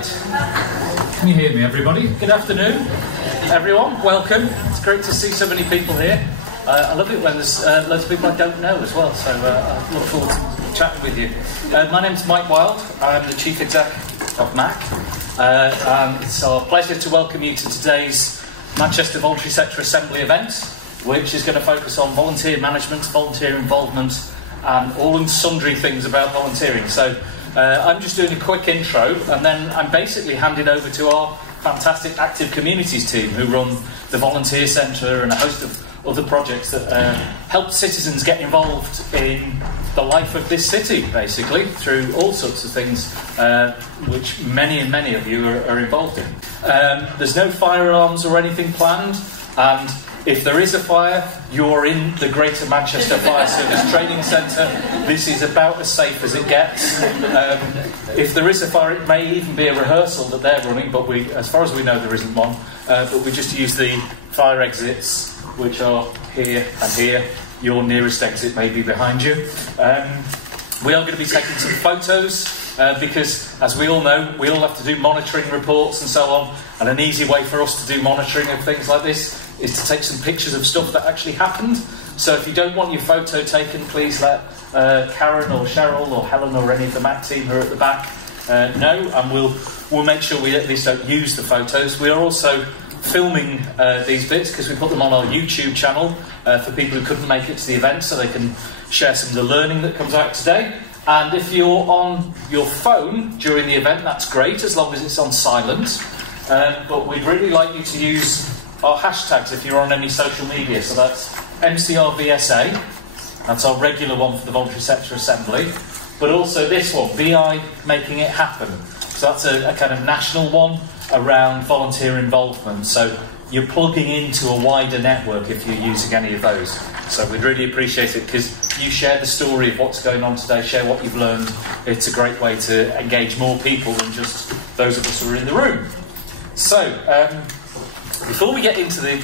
Right. Can you hear me, everybody? Good afternoon, everyone. Welcome. It's great to see so many people here. I love it when there's loads of people I don't know as well, so I look forward to chatting with you. My name's Mike Wild. I'm the Chief Exec of MAC. And it's our pleasure to welcome you to today's Manchester Voluntary Sector Assembly event, which is going to focus on volunteer management, volunteer involvement, and all and sundry things about volunteering. So I'm just doing a quick intro, and then I'm basically handing over to our fantastic active communities team who run the Volunteer Centre and a host of other projects that help citizens get involved in the life of this city, basically, through all sorts of things which many of you are involved in. There's no fire alarms or anything planned, and if there is a fire, you're in the Greater Manchester Fire Service Training Centre. This is about as safe as it gets. If there is a fire, it may even be a rehearsal that they're running, but as far as we know, there isn't one. But we just use the fire exits, which are here and here. Your nearest exit may be behind you. We are going to be taking some photos because, as we all know, we all have to do monitoring reports and so on, and an easy way for us to do monitoring of things like this is to take some pictures of stuff that actually happened. So if you don't want your photo taken, please let Karen or Cheryl or Helen or any of the MAC team who are at the back know, and we'll make sure we at least don't use the photos. We are also filming these bits because we put them on our YouTube channel for people who couldn't make it to the event, so they can share some of the learning that comes out today. And if you're on your phone during the event, that's great, as long as it's on silent. But we'd really like you to use our hashtags if you're on any social media. So that's MCR VSA, that's our regular one for the Voluntary Sector Assembly, but also this one, VI Making It Happen. So that's a kind of national one around volunteer involvement. So you're plugging into a wider network if you're using any of those. So we'd really appreciate it because you share the story of what's going on today, share what you've learned. It's a great way to engage more people than just those of us who are in the room. So, before we get into the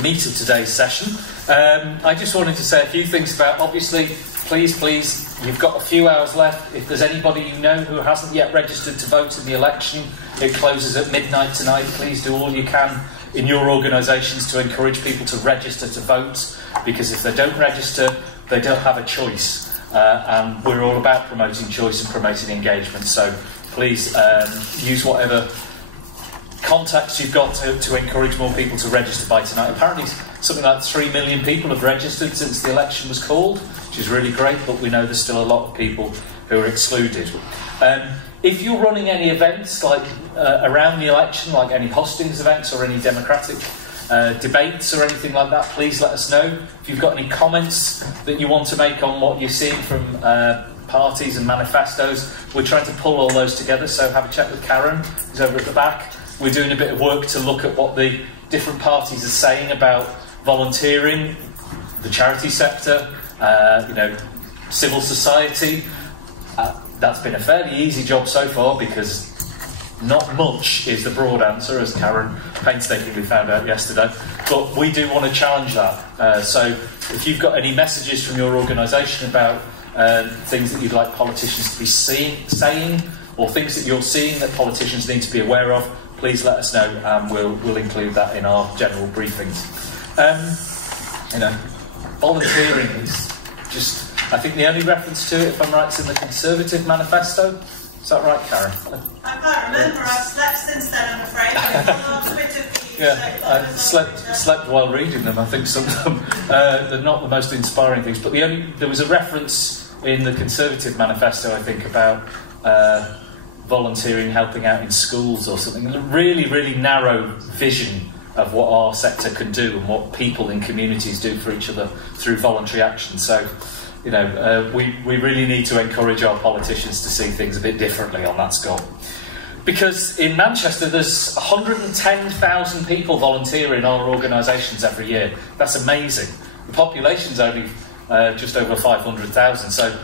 meat of today's session, I just wanted to say a few things about, obviously, please, you've got a few hours left. If there's anybody you know who hasn't yet registered to vote in the election, it closes at midnight tonight. Please do all you can in your organisations to encourage people to register to vote, because if they don't register, they don't have a choice. And we're all about promoting choice and promoting engagement. So please use whatever contacts you've got to encourage more people to register by tonight. Apparently something like 3 million people have registered since the election was called, which is really great, but we know there's still a lot of people who are excluded. If you're running any events like around the election, like any hostings events or any democratic debates or anything like that, please let us know. If you've got any comments that you want to make on what you're seeing from parties and manifestos, we're trying to pull all those together, so have a chat with Karen, who's over at the back. We're doing a bit of work to look at what the different parties are saying about volunteering, the charity sector, civil society. That's been a fairly easy job so far because not much is the broad answer, as Karen painstakingly found out yesterday. But we do want to challenge that. So if you've got any messages from your organisation about things that you'd like politicians to be saying, or things that you're seeing that politicians need to be aware of, please let us know, and we'll include that in our general briefings. Volunteering is just, I think the only reference to it, if I'm right, is in the Conservative manifesto. Is that right, Karen? I can't remember. I've slept since then, I'm afraid. I slept while reading them. I think some of them they're not the most inspiring things, but there was a reference in the Conservative manifesto, I think, about volunteering, helping out in schools or something. A really, really narrow vision of what our sector can do and what people in communities do for each other through voluntary action. So, we really need to encourage our politicians to see things a bit differently on that score. Because in Manchester, there's 110,000 people volunteer in our organisations every year. That's amazing. The population's only just over 500,000. So,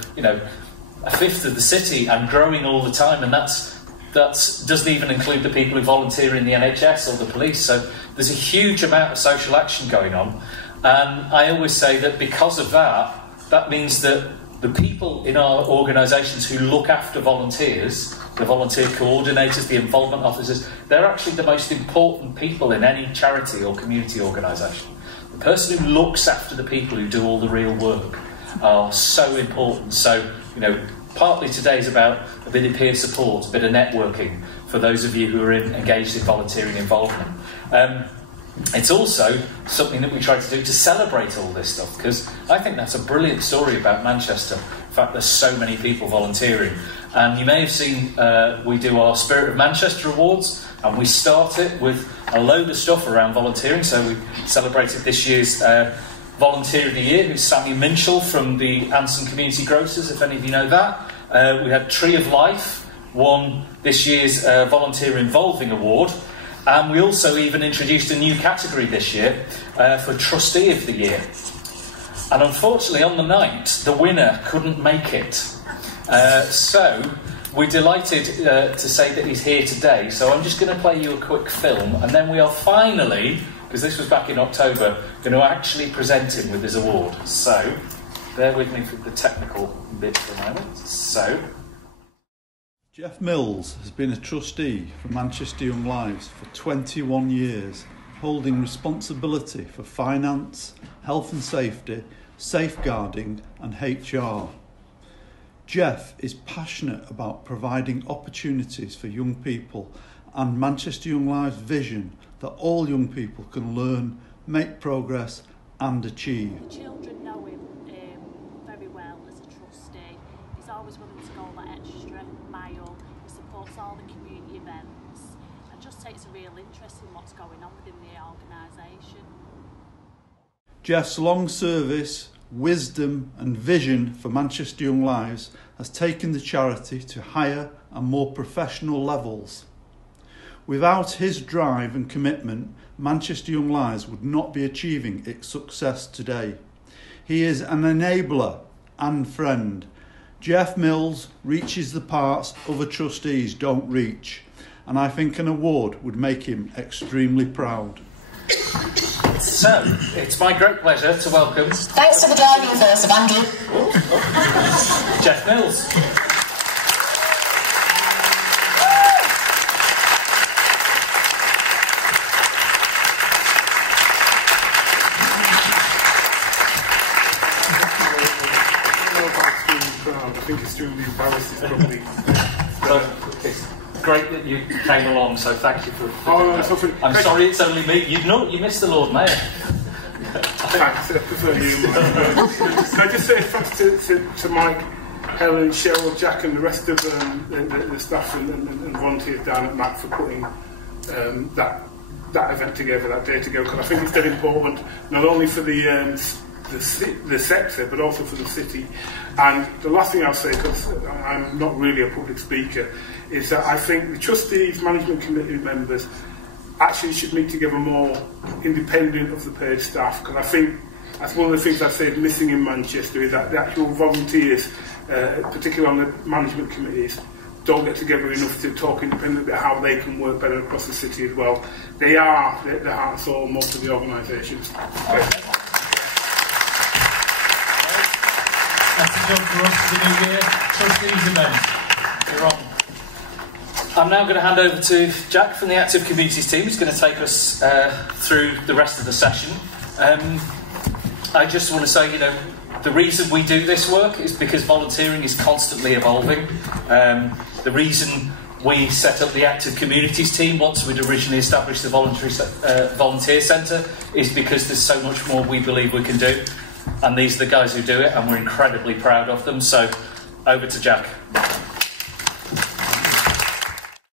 a fifth of the city and growing all the time, and that doesn't even include the people who volunteer in the NHS or the police. So there's a huge amount of social action going on, and I always say that because of that means that the people in our organisations who look after volunteers, the volunteer coordinators, the involvement officers, they're actually the most important people in any charity or community organisation. The person who looks after the people who do all the real work are so important. So, you know, partly today is about a bit of peer support, a bit of networking for those of you who are engaged in volunteering involvement. It's also something that we try to do to celebrate all this stuff, because I think that's a brilliant story about Manchester. In fact, there's so many people volunteering. And you may have seen we do our Spirit of Manchester Awards, and we start it with a load of stuff around volunteering. So we celebrated this year's Volunteer of the Year, who's Sammy Minchell from the Anson Community Grocers, if any of you know that. We had Tree of Life won this year's Volunteer Involving Award. And we also even introduced a new category this year for Trustee of the Year. And unfortunately, on the night, the winner couldn't make it. So we're delighted to say that he's here today. So I'm just going to play you a quick film, and then we are finally, because this was back in October, going to actually present him with his award. So bear with me for the technical bit for a moment. So Jeff Mills has been a trustee for Manchester Young Lives for 21 years, holding responsibility for finance, health and safety, safeguarding and HR. Jeff is passionate about providing opportunities for young people and Manchester Young Lives' vision that all young people can learn, make progress and achieve. The children know him very well as a trustee. He's always willing to go that extra mile. He supports all the community events and just takes a real interest in what's going on within the organisation. Jeff's long service, wisdom and vision for Manchester Young Lives has taken the charity to higher and more professional levels. Without his drive and commitment, Manchester Young Lives would not be achieving its success today. He is an enabler and friend. Jeff Mills reaches the parts other trustees don't reach, and I think an award would make him extremely proud. So, it's my great pleasure to welcome... Thanks to the driving force of Andrew. Jeff Mills. I think extremely embarrassed is probably... It's great that you came along, so thank you for I'm thank sorry it's only me. You missed the Lord Mayor. Thanks, I prefer you. Can I just say thanks to Mike, Helen, Cheryl, Jack and the rest of the staff and volunteers down at MAC for putting that event together, that day together, because I think it's dead important, not only for the sector, but also for the city. And the last thing I'll say, because I'm not really a public speaker, is that I think the trustees, management committee members actually should meet together more independent of the paid staff, because I think that's one of the things I say is missing in Manchester, is that the actual volunteers, particularly on the management committees, don't get together enough to talk independently about how they can work better across the city as well. They are the heart and soul of most of the organisations. That's a job for us for the New Year Trustees event. You're on. I'm now going to hand over to Jack from the Active Communities team, who's going to take us through the rest of the session. I just want to say, the reason we do this work is because volunteering is constantly evolving. The reason we set up the Active Communities team once we'd originally established the Volunteer Centre is because there's so much more we believe we can do. And these are the guys who do it, and we're incredibly proud of them. So, over to Jack.